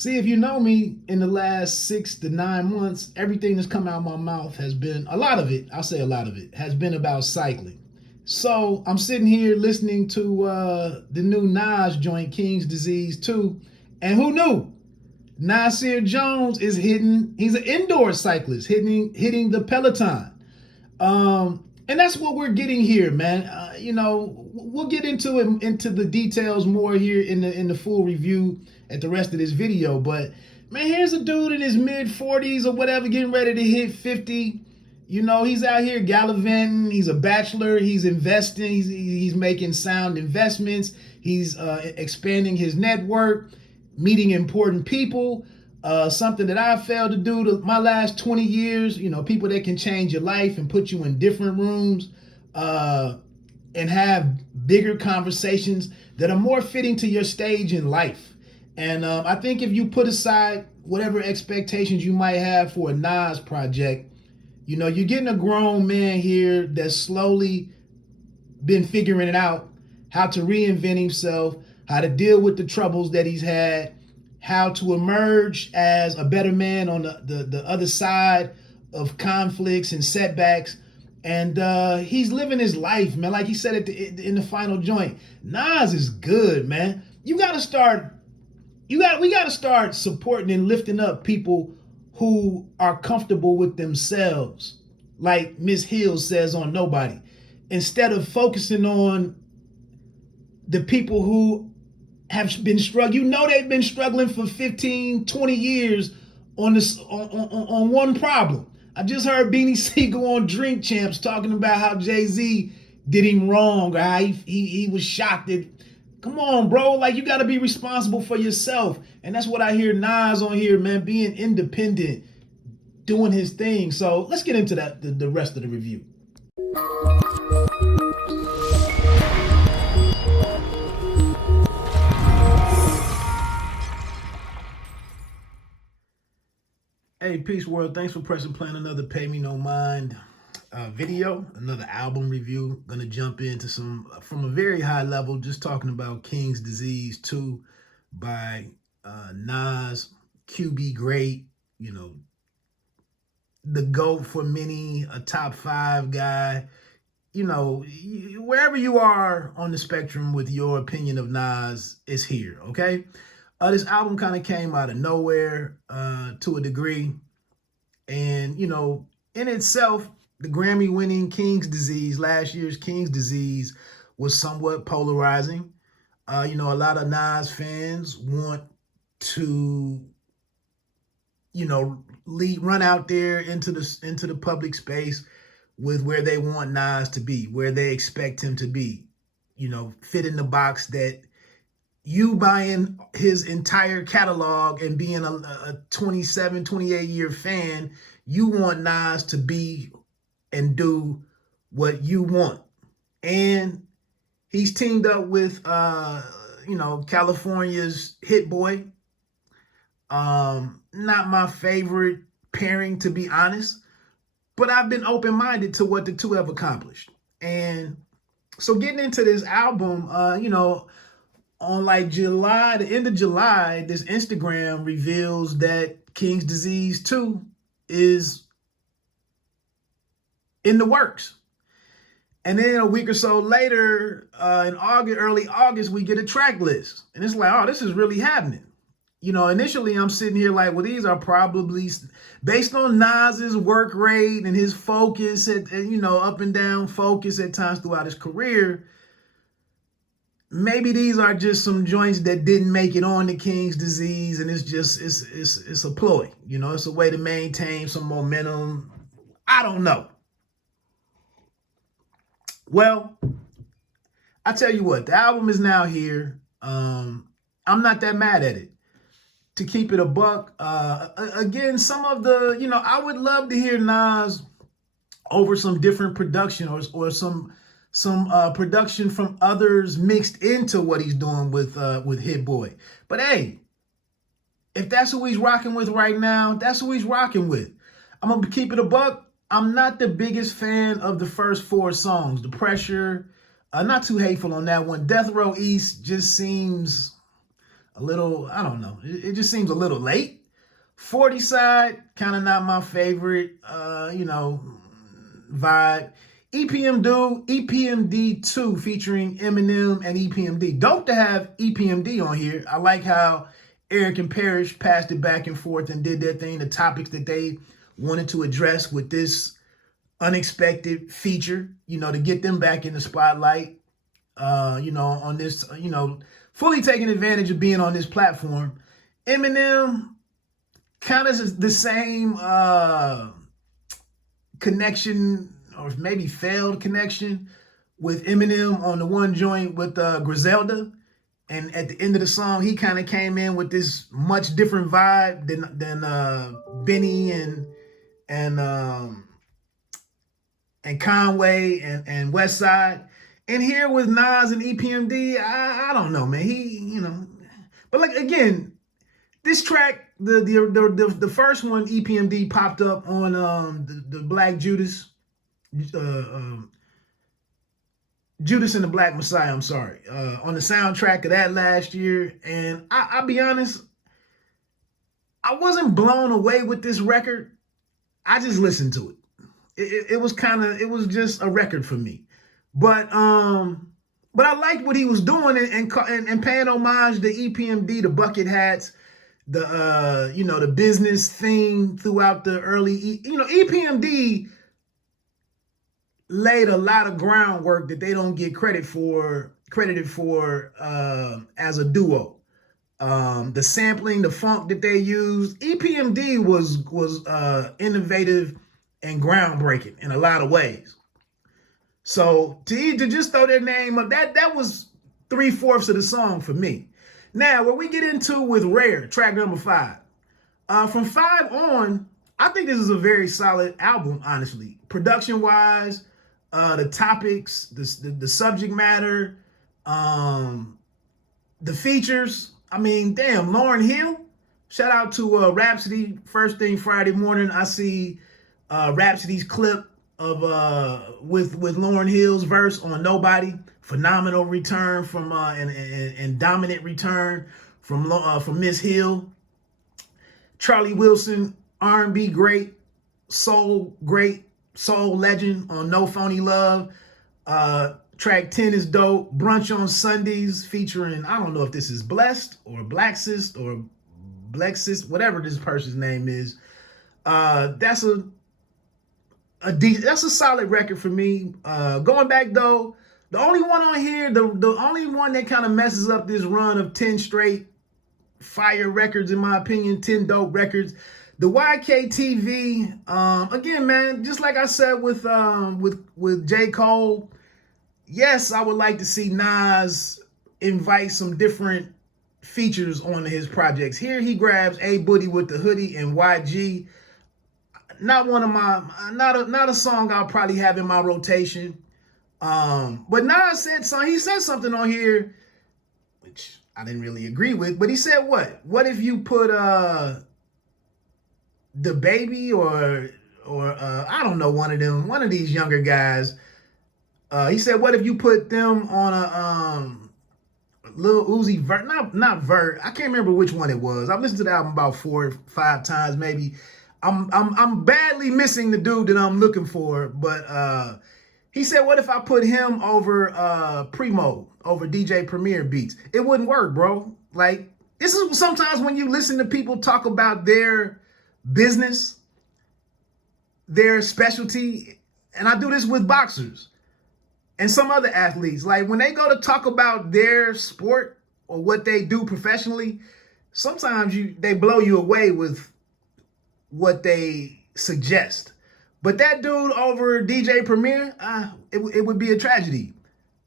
See, if you know me, in the last 6 to 9 months, everything that's come out of my mouth has been, a lot of it, I'll say a lot of it, has been about cycling. So I'm sitting here listening to the new Nas joint, King's Disease 2, and who knew? Nasir Jones is he's an indoor cyclist, hitting the Peloton. And that's what we're getting here, man. We'll get into the details more here in the full review at the rest of this video. But man, here's a dude in his mid 40s or whatever, getting ready to hit 50. He's out here gallivanting. He's a bachelor. He's investing. He's making sound investments. He's expanding his network, meeting important people. Something that I've failed to do to my last 20 years, people that can change your life and put you in different rooms and have bigger conversations that are more fitting to your stage in life. And I think if you put aside whatever expectations you might have for a Nas project, you're getting a grown man here that's slowly been figuring it out, how to reinvent himself, how to deal with the troubles that he's had, how to emerge as a better man on the other side of conflicts and setbacks. And he's living his life, man. Like he said in the final joint, Nas is good, man. We got to start supporting and lifting up people who are comfortable with themselves, like Miss Hill says on Nobody, instead of focusing on the people who have been struggling. They've been struggling for 15, 20 years on one problem. I just heard Beanie Siegel on Drink Champs talking about how Jay-Z did him wrong, or how he was shocked that, come on, bro, like you got to be responsible for yourself. And that's what I hear Nas on here, man, being independent, doing his thing. So let's get into the rest of the review. Hey, peace world. Thanks for pressing play on another Pay Me No Mind video, another album review. Gonna jump into some from a very high level, just talking about King's Disease 2 by Nas, QB great, the GOAT for many, a top 5 guy. Wherever you are on the spectrum with your opinion of Nas is here, okay? This album kind of came out of nowhere to a degree. And, in itself, the Grammy-winning King's Disease, last year's King's Disease, was somewhat polarizing. A lot of Nas fans want to, run out there into the public space with where they want Nas to be, where they expect him to be, fit in the box that you buying his entire catalog and being a 27, 28-year fan, you want Nas to be and do what you want. And he's teamed up with, California's Hit Boy. Not my favorite pairing, to be honest, but I've been open-minded to what the two have accomplished. And so getting into this album, on the end of July, this Instagram reveals that King's Disease 2 is in the works. And then a week or so later, in early August, we get a track list. And it's like, oh, this is really happening. Initially I'm sitting here like, well, these are probably based on Nas's work rate and his focus up and down focus at times throughout his career. Maybe these are just some joints that didn't make it on the King's Disease, and it's a ploy. It's a way to maintain some momentum. I don't know. Well, I tell you what, the album is now here. I'm not that mad at it. To keep it a buck, again, some of the, I would love to hear Nas over some different production or some production from others mixed into what he's doing with Hit Boy. But hey, if that's who he's rocking with right now, that's who he's rocking with. I'm gonna keep it a buck. I'm not the biggest fan of the first 4 songs. The Pressure, not too hateful on that one. Death Row East just seems a little, I don't know. It just seems a little late. 40 side, kind of not my favorite, vibe. EPMD 2 featuring Eminem and EPMD. Dope to have EPMD on here. I like how Eric and Parrish passed it back and forth and did their thing, the topics that they wanted to address with this unexpected feature, to get them back in the spotlight, on this, fully taking advantage of being on this platform. Eminem, kind of the same connection, or maybe failed connection, with Eminem on the one joint with Griselda. And at the end of the song, he kind of came in with this much different vibe than Benny and Conway and West Side. And here with Nas and EPMD, I don't know, man. But like, again, this track, the first one, EPMD, popped up on the Black Judas, Judas and the Black Messiah, I'm sorry, on the soundtrack of that last year. And I'll be honest, I wasn't blown away with this record. I just listened to it. It was just a record for me. But I liked what he was doing and paying homage to EPMD, the bucket hats, the business theme throughout the early, EPMD laid a lot of groundwork that they don't get credited for as a duo. The sampling, the funk that they used, EPMD was innovative and groundbreaking in a lot of ways. So to just throw their name up, that was 3/4 of the song for me. Now, what we get into with Rare, track number 5. From 5 on, I think this is a very solid album, honestly. Production-wise, the topics, the subject matter, the features. I mean, damn, Lauryn Hill. Shout out to Rhapsody. First thing Friday morning, I see Rhapsody's clip of with Lauryn Hill's verse on Nobody. Phenomenal return from and dominant return from Miss Hill. Charlie Wilson, R&B great, soul legend on No Phony Love. Track 10 is dope. Brunch on Sundays featuring, I don't know if this is Blessed or Blacksis or Blexis, whatever this person's name is. That's a solid record for me. Going back though, the only one on here, the only one that kind of messes up this run of 10 straight fire records, in my opinion, 10 dope records, the YKTV. Again, man, just like I said with J. Cole, yes, I would like to see Nas invite some different features on his projects. Here he grabs A Booty with the Hoodie and YG. Not a song I'll probably have in my rotation. But Nas said he said something on here which I didn't really agree with, but he said what if you put the Baby or I don't know, one of these younger guys. He said, what if you put them on a Lil Uzi Vert, not Vert, I can't remember which one it was. I've listened to the album about 4 or 5 times maybe. I'm badly missing the dude that I'm looking for, but he said, what if I put him over Primo, over DJ Premier beats? It wouldn't work, bro. Like, this is sometimes when you listen to people talk about their business, their specialty, and I do this with boxers and some other athletes. Like, when they go to talk about their sport or what they do professionally, sometimes they blow you away with what they suggest. But that dude over DJ Premier, it would be a tragedy.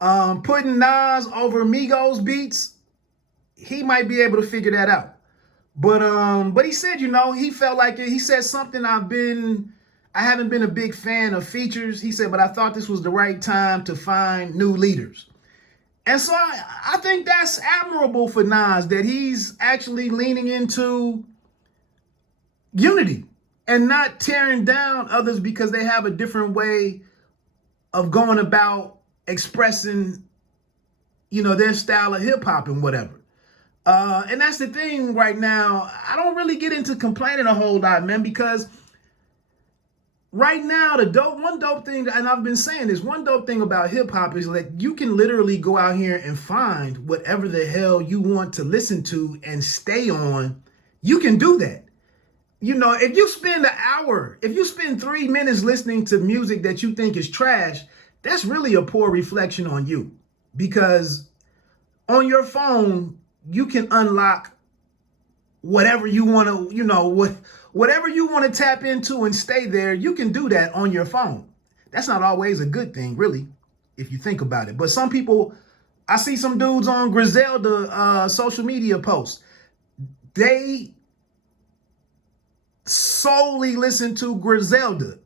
Putting Nas over Migos beats, he might be able to figure that out. But he said, he felt like it. He said something I haven't been a big fan of features. He said, but I thought this was the right time to find new leaders. And so I think that's admirable for Nas, that he's actually leaning into unity and not tearing down others because they have a different way of going about expressing, their style of hip hop and whatever. And that's the thing right now. I don't really get into complaining a whole lot, man, because right now one dope thing, and I've been saying this, one dope thing about hip hop is like you can literally go out here and find whatever the hell you want to listen to and stay on. You can do that. You know, if you spend an hour, if you spend 3 minutes listening to music that you think is trash, that's really a poor reflection on you, because on your phone you can unlock whatever you want to, whatever you want to tap into and stay there. You can do that on your phone. That's not always a good thing, really, if you think about it. But some people, I see some dudes on Griselda social media posts, they solely listen to Griselda.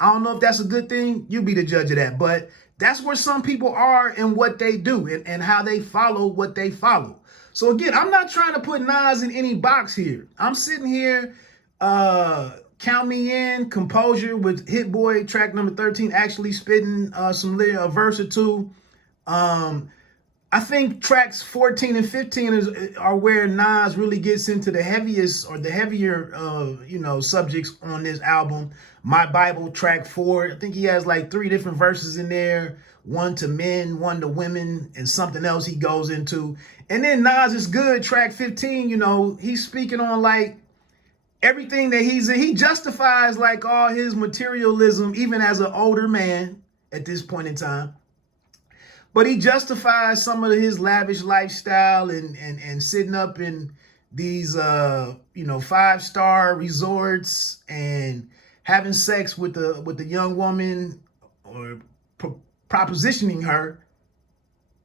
I don't know if that's a good thing. You be the judge of that. But that's where some people are and what they do, and how they follow what they follow. So again, I'm not trying to put Nas in any box here. I'm sitting here, Count Me In, Composure with Hit Boy, track number 13, actually spitting a verse or two. I think tracks 14 and 15 are where Nas really gets into the heaviest, or the heavier, subjects on this album. My Bible, track 4. I think he has like 3 different verses in there. One to men, one to women, and something else he goes into. And then Nas is Good, track 15. He's speaking on like everything that he's in. He justifies like all his materialism, even as an older man at this point in time. But he justifies some of his lavish lifestyle and sitting up in these 5-star resorts and having sex with the young woman, or propositioning her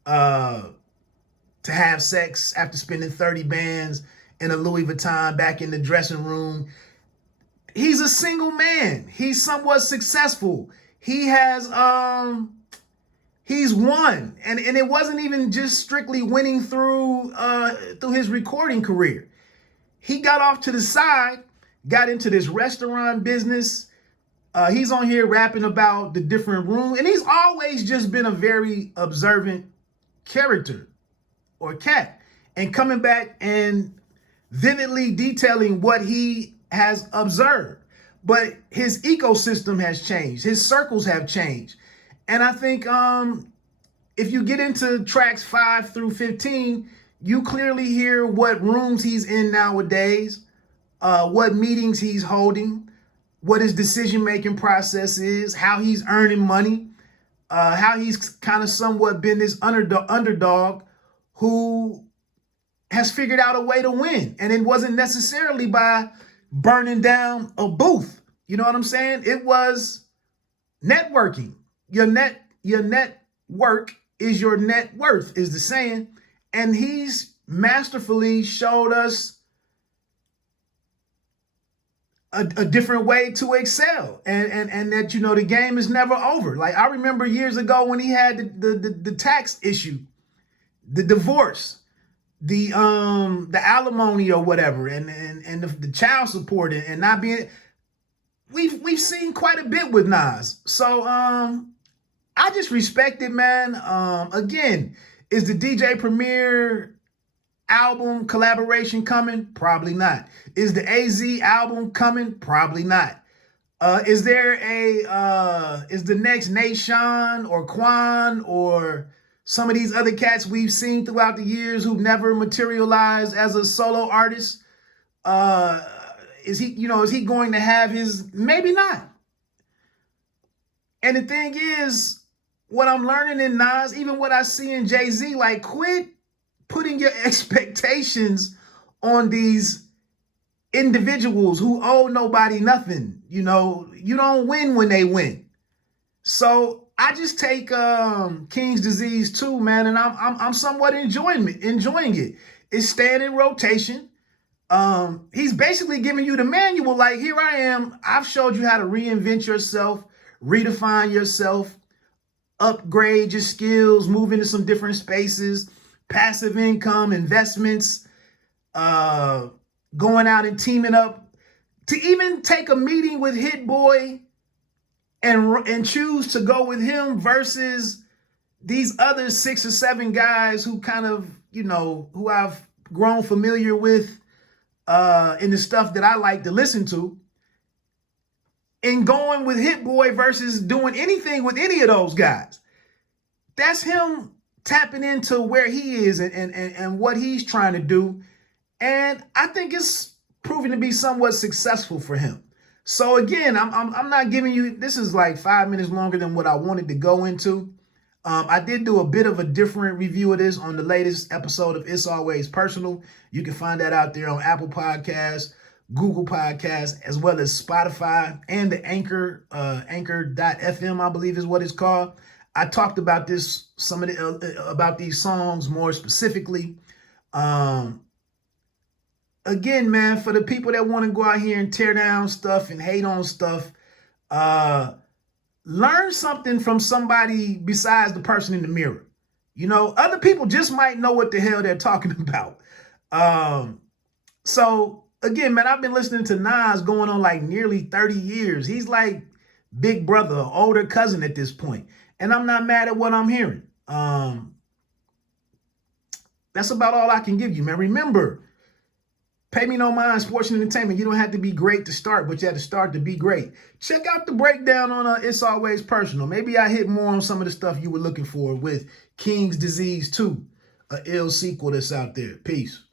to have sex after spending 30 bands in a Louis Vuitton back in the dressing room. He's a single man. He's somewhat successful. He has he's won, and it wasn't even just strictly winning through his recording career. He got off to the side, got into this restaurant business. He's on here rapping about the different rooms, and he's always just been a very observant character or cat, and coming back and vividly detailing what he has observed. But his ecosystem has changed. His circles have changed. And I think if you get into tracks 5 through 15, you clearly hear what rooms he's in nowadays, what meetings he's holding, what his decision-making process is, how he's earning money, how he's kind of somewhat been this underdog who has figured out a way to win. And it wasn't necessarily by burning down a booth. You know what I'm saying? It was networking. Your network is your net worth, is the saying. And he's masterfully showed us a different way to excel, and that the game is never over. Like, I remember years ago when he had the tax issue, the divorce, the alimony or whatever, and the child support, and not being. We've seen quite a bit with Nas, so I just respect it, man. Again, is the DJ Premier album collaboration coming? Probably not. Is the AZ album coming? Probably not. Is there is the next Nation or Quan or some of these other cats we've seen throughout the years who never materialized as a solo artist? Is he going to have his? Maybe not. And the thing is, what I'm learning in Nas, even what I see in Jay-Z, like, quit putting your expectations on these individuals who owe nobody nothing. You don't win when they win. So I just take King's Disease 2, man, and I'm somewhat enjoying it. It's staying in rotation. He's basically giving you the manual, like, here I am. I've showed you how to reinvent yourself, redefine yourself, upgrade your skills, move into some different spaces, passive income, investments, going out and teaming up, to even take a meeting with Hit Boy and choose to go with him versus these other 6 or 7 guys who kind of, who I've grown familiar with in the stuff that I like to listen to, and going with Hit Boy versus doing anything with any of those guys. That's him tapping into where he is and what he's trying to do. And I think it's proven to be somewhat successful for him. So again, I'm not giving you, this is like 5 minutes longer than what I wanted to go into. I did do a bit of a different review of this on the latest episode of It's Always Personal. You can find that out there on Apple Podcasts, Google Podcasts, as well as Spotify and the Anchor.fm, I believe is what it's called. I talked about this, about these songs more specifically. Again, man, for the people that want to go out here and tear down stuff and hate on stuff, learn something from somebody besides the person in the mirror. You know, other people just might know what the hell they're talking about. So again, man, I've been listening to Nas going on like nearly 30 years. He's like big brother, older cousin at this point. And I'm not mad at what I'm hearing. That's about all I can give you, man. Remember, pay me no mind, sports and entertainment. You don't have to be great to start, but you have to start to be great. Check out the breakdown on It's Always Personal. Maybe I hit more on some of the stuff you were looking for with King's Disease 2, a ill sequel that's out there. Peace.